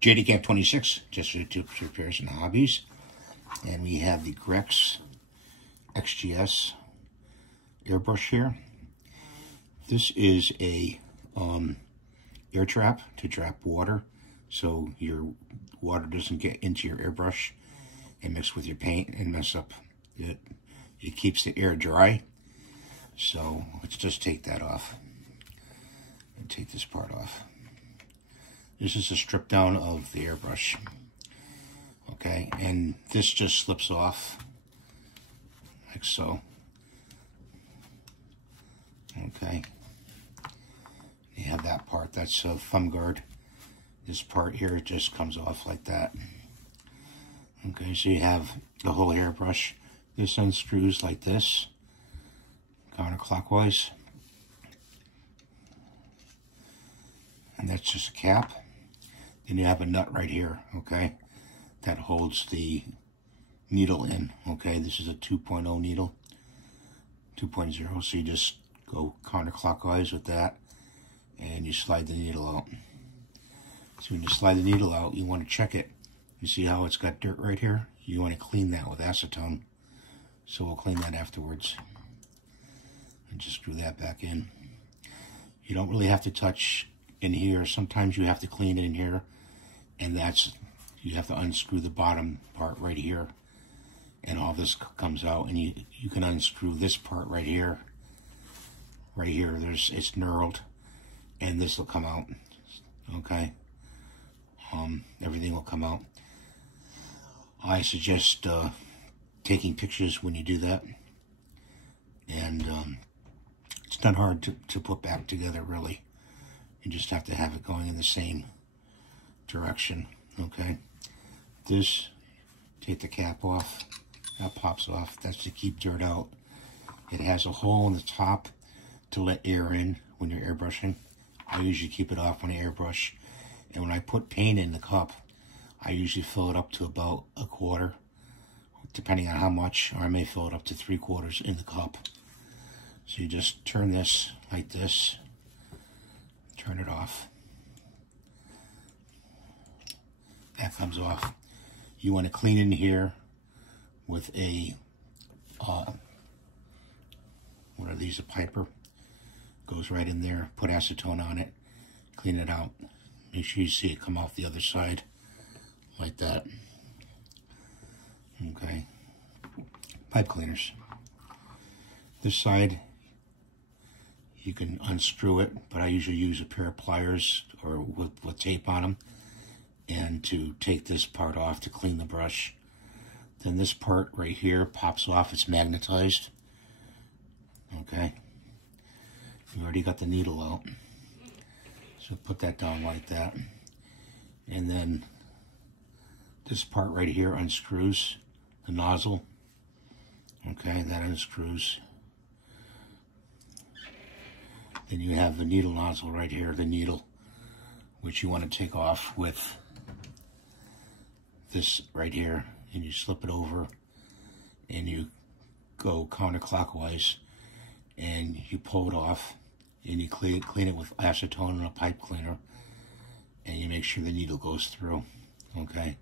JDCamp 26, just for tips, repairs, and hobbies. And we have the Grex XGS airbrush here. This is a air trap to trap water, so your water doesn't get into your airbrush and mix with your paint and mess up it. It keeps the air dry. So let's just take that off and take this part off. This is a strip down of the airbrush. Okay, and this just slips off like so. Okay, you have that part, that's a thumb guard. This part here just comes off like that. Okay, so you have the whole airbrush. This unscrews like this, counterclockwise. And that's just a cap. Then you have a nut right here, okay, that holds the needle in, okay. This is a 2.0 needle, 2.0, so you just go counterclockwise with that, and you slide the needle out. So when you slide the needle out, you want to check it. You see how it's got dirt right here? You want to clean that with acetone. So we'll clean that afterwards. And just screw that back in. You don't really have to touch in here. Sometimes you have to clean it in here. And that's, you have to unscrew the bottom part right here. And all this comes out. And you can unscrew this part right here. Right here, it's knurled. And this will come out. Okay. Everything will come out. I suggest taking pictures when you do that. And it's not hard to put back together, really. You just have to have it going in the same direction, okay? This, take the cap off, that pops off. That's to keep dirt out. It has a hole in the top to let air in when you're airbrushing. I usually keep it off when I airbrush. And when I put paint in the cup, I usually fill it up to about a quarter, depending on how much, or I may fill it up to 3/4 in the cup. So you just turn this like this, turn it off. That comes off. You want to clean in here with a, what are these, a piper? Goes right in there, put acetone on it, clean it out. Make sure you see it come off the other side, like that. Okay. Pipe cleaners. This side, you can unscrew it, but I usually use a pair of pliers or with tape on them, and to take this part off to clean the brush. Then this part right here pops off, it's magnetized. Okay. You already got the needle out. So put that down like that. And then this part right here unscrews, the nozzle. Okay, that unscrews. Then you have the needle nozzle right here, the needle, which you want to take off with this right here, and you slip it over and you go counterclockwise and you pull it off and you clean it with acetone and a pipe cleaner, and you make sure the needle goes through, okay?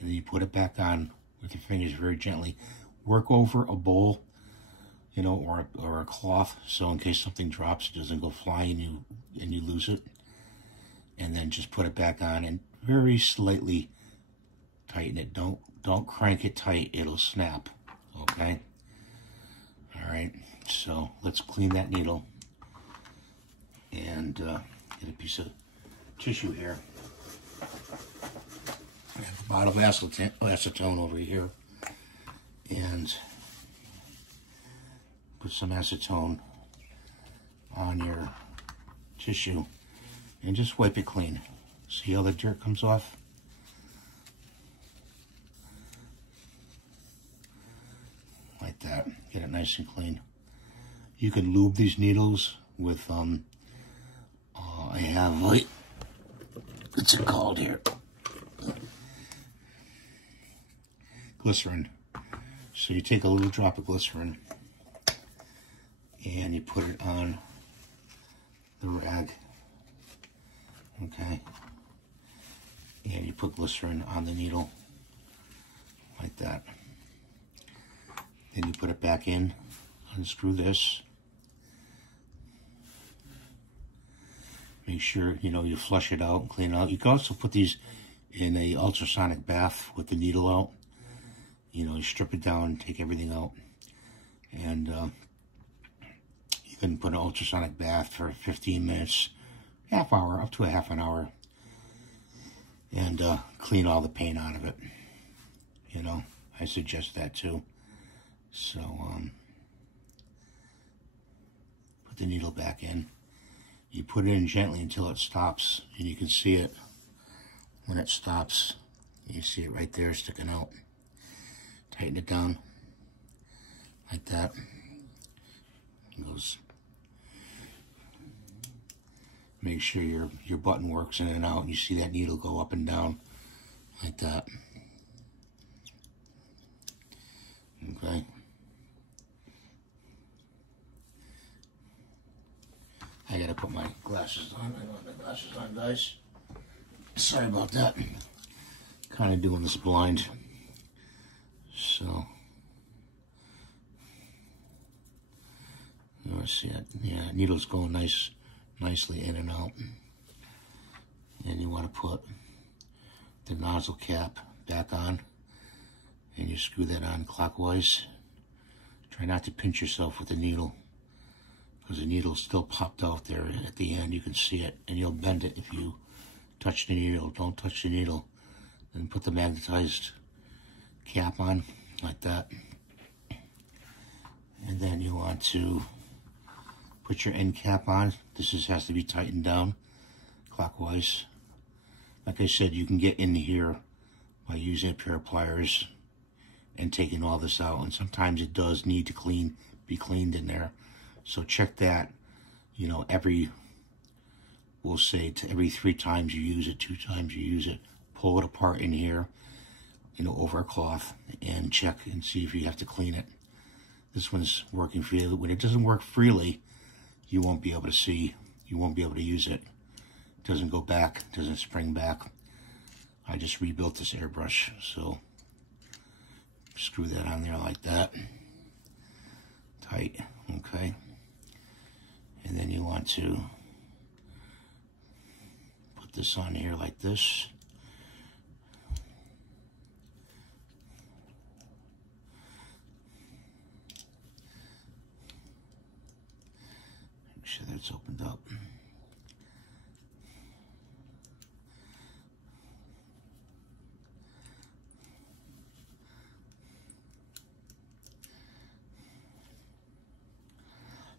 And then you put it back on with your fingers very gently. Work over a bowl, you know, or a cloth, so in case something drops, it doesn't go flying and you lose it. And then just put it back on and very slightly tighten it. Don't crank it tight, it'll snap, okay? All right, so let's clean that needle and get a piece of tissue here. I have a bottle of acetone over here, and put some acetone on your tissue and just wipe it clean. See how the dirt comes off? Like that. Get it nice and clean. You can lube these needles with, I have, what's it called here? Glycerin. So you take a little drop of glycerin and you put it on the rag. Okay. And you put glycerin on the needle, like that. Then you put it back in, unscrew this. Make sure, you flush it out and clean it out. You can also put these in a ultrasonic bath with the needle out. You strip it down, take everything out. And you can put an ultrasonic bath for 15 minutes, half hour, up to a half an hour. And clean all the paint out of it. I suggest that too. So, put the needle back in. You put it in gently until it stops, and you can see it when it stops. You see it right there sticking out. Tighten it down like that. It goes. Make sure your button works in and out, and you see that needle go up and down like that. Okay. I gotta put my glasses on. I don't have my glasses on, guys. Sorry about that. Kind of doing this blind. So, you see it? Yeah, needle's going nicely in and out. And you want to put the nozzle cap back on, and you screw that on clockwise. Try not to pinch yourself with the needle, because the needle's still popped out there at the end. You can see it, and you'll bend it if you touch the needle. Don't touch the needle. Then put the magnetized cap on like that. And then you want to put your end cap on. This has to be tightened down clockwise. Like I said, you can get in here by using a pair of pliers and taking all this out. And sometimes it does need to be cleaned in there. So check that, we'll say every 3 times you use it, 2 times you use it. Pull it apart in here, over a cloth, and check and see if you have to clean it. This one's working for you. When it doesn't work freely, you won't be able to see, you won't be able to use it. It doesn't go back, it doesn't spring back. I just rebuilt this airbrush, so screw that on there like that. Tight, okay. And then you want to put this on here like this. Make sure that's opened up.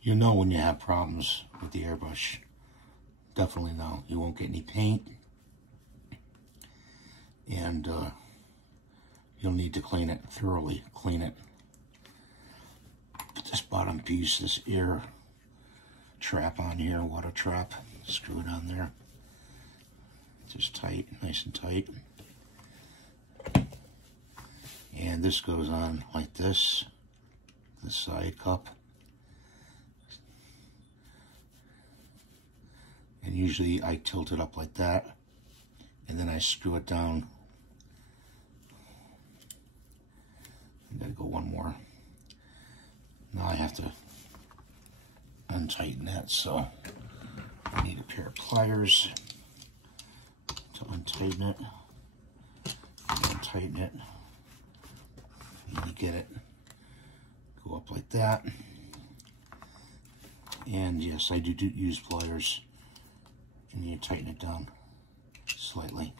You know when you have problems with the airbrush. Definitely know. You won't get any paint. And you'll need to clean it, thoroughly clean it. Put this bottom piece, this air trap on here, water trap. Screw it on there. Just tight, nice and tight. And this goes on like this, the side cup. And usually I tilt it up like that, and then I screw it down. I gotta go one more. Now I have to untighten that, so I need a pair of pliers to untighten it. Untighten it. And you get it. Go up like that. And yes, I do use pliers. And you tighten it down slightly.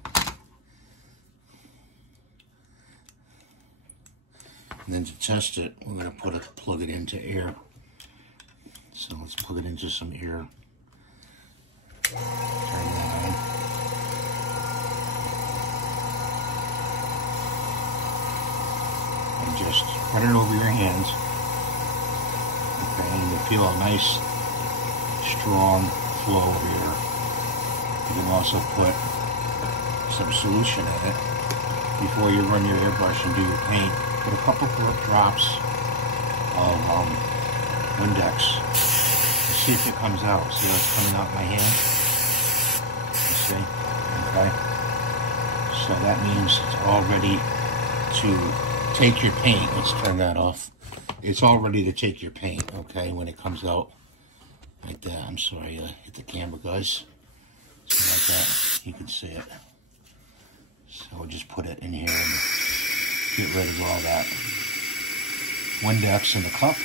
And then to test it, we're going to plug it into air. So let's plug it into some air. Turn that on. And just run it over your hands. Okay, and you'll feel a nice, strong flow of air. You can also put some solution in it before you run your airbrush and do your paint. Put a couple drops of Windex. See if it comes out. See how it's coming out my hand? You see? Okay. So that means it's all ready to take your paint. Let's turn that off. It's all ready to take your paint, okay, when it comes out like that. I'm sorry, hit the camera, guys. So like that, you can see it. So we'll just put it in here and get rid of all that Windex in the cup.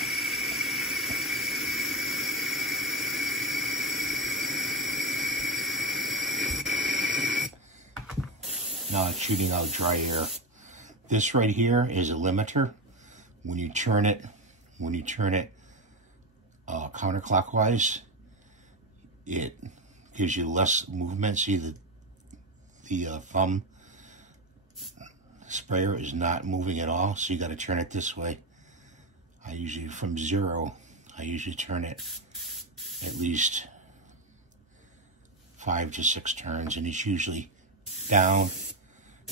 Now it's shooting out dry air. This right here is a limiter. When you turn it counterclockwise, it gives you less movement. See, the thumb sprayer is not moving at all, so you got to turn it this way. I usually, from 0, I usually turn it at least 5 to 6 turns, and it's usually down,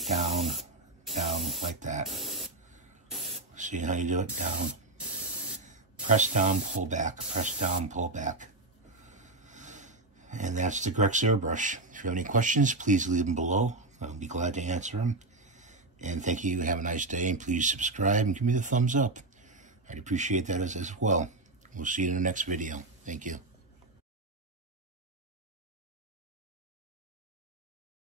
down, down, like that. See how you do it? Down. Press down, pull back. Press down, pull back. And that's the Grex airbrush. If you have any questions, please leave them below. I'll be glad to answer them. And thank you. Have a nice day. And please subscribe and give me the thumbs up. I'd appreciate that as well. We'll see you in the next video. Thank you.